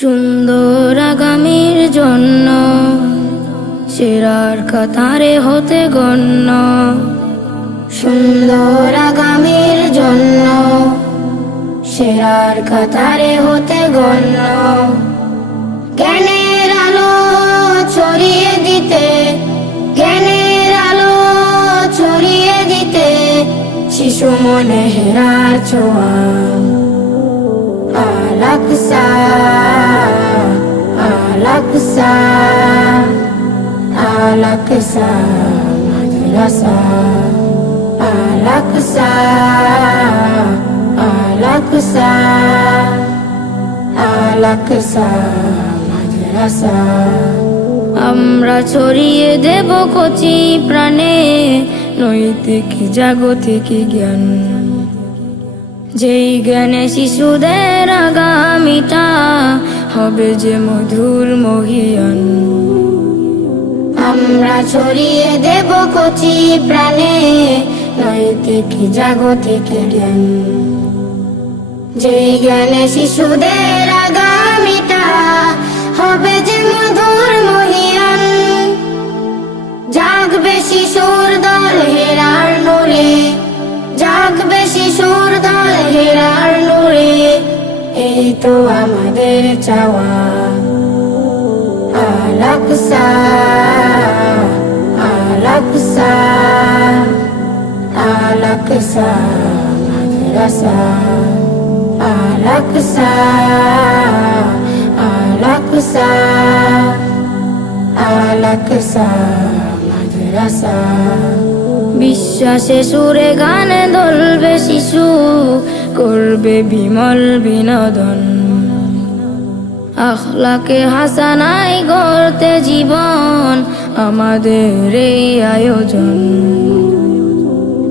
সুন্দর আগামীর জন্য সেরার কাতারে হতে গণ্য। সুন্দর আগামীর জন্য সেরার কাতারে হতে গণ্য। জ্ঞানের আলো ছড়িয়ে দিতে, জ্ঞানের আলো ছড়িয়ে দিতে, শিশু মনে হেরার ছোঁয়া। আল-আকসা, আল-আকসা, আল-আকসা মাদ্রাসা। আল-আকসা, আল-আকসা, আল-আকসা মাদ্রাসা। আমরা ছড়িয়ে দেব কচি প্রাণে নৈতিক জাগতিক জ্ঞান, যেই জ্ঞানে শিশুদের আগামীটা হবে যে মধুর মহিয়ান। আমরা ছড়িয়ে দেব কচি প্রাণে নৈতিক জাগতিক জ্ঞান, যেই জ্ঞানে শিশুদের আগামীটা হবে যে মধুর মহিয়ান। জাগবে শিশুর দল হেরার নূরে, জাগবে শিশুর দল হেরার নূরে, এই তো আমাদের চাওয়া। আল-আকসা, আল-আকসা, আল-আকসা মাদ্রাসা। আল-আকসা, আল-আকসা, আল-আকসা মাদ্রাসা। বিশ্বাসে সুরে গানে দোলবে শিশু, করবে বিমল বিনোদন। আখলাকে হাসানাই গড়তে জীবন আমাদের এই আয়োজন।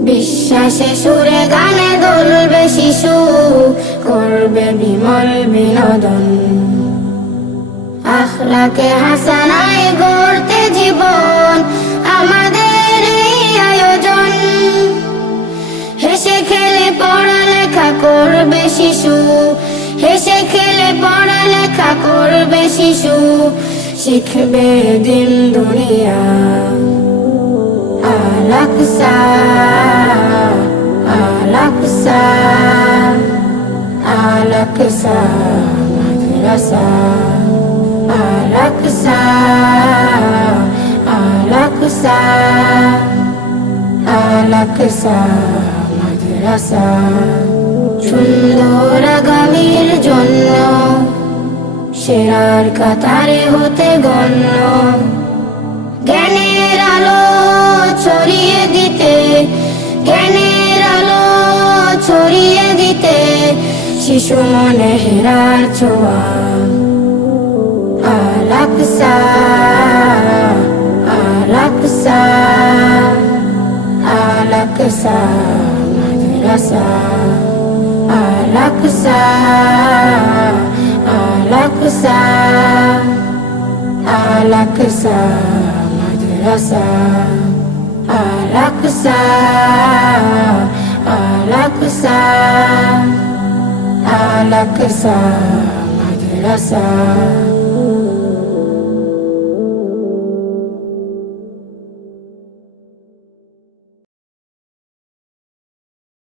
বিশ্বাসে সুরে গানে দোলবে শিশু, করবে বিমল বিনোদন। আখলাকে হাসানাই গড়তে জীবন আমাদের এই আয়োজন। হেসে খেলে পড়ালেখা করবে শিশু, হেসে খেলে পড়ালেখা করবে শিশু, শিখবে দিন দুনিয়া। আল-আকসা, আল-আকসা, আল-আকসা মাদ্রাসা। আল-আকসা, আল-আকসা, আল-আকসা মাদ্রাসা। সুন্দর আগামীর জন্য সেরার কাতারে হতে গণ্য। জ্ঞানের আলো ছড়িয়ে দিতে, জ্ঞানের আলো ছড়িয়ে দিতে, শিশু মনে হেরার ছোঁয়া। আল-আকসা, আল-আকসা, আল-আকসা মাদ্রাসা। আল-আকসা, আল-আকসা, আল-আকসা মাদ্রাসা। আল-আকসা, আল-আকসা, আল-আকসা মাদ্রাসা।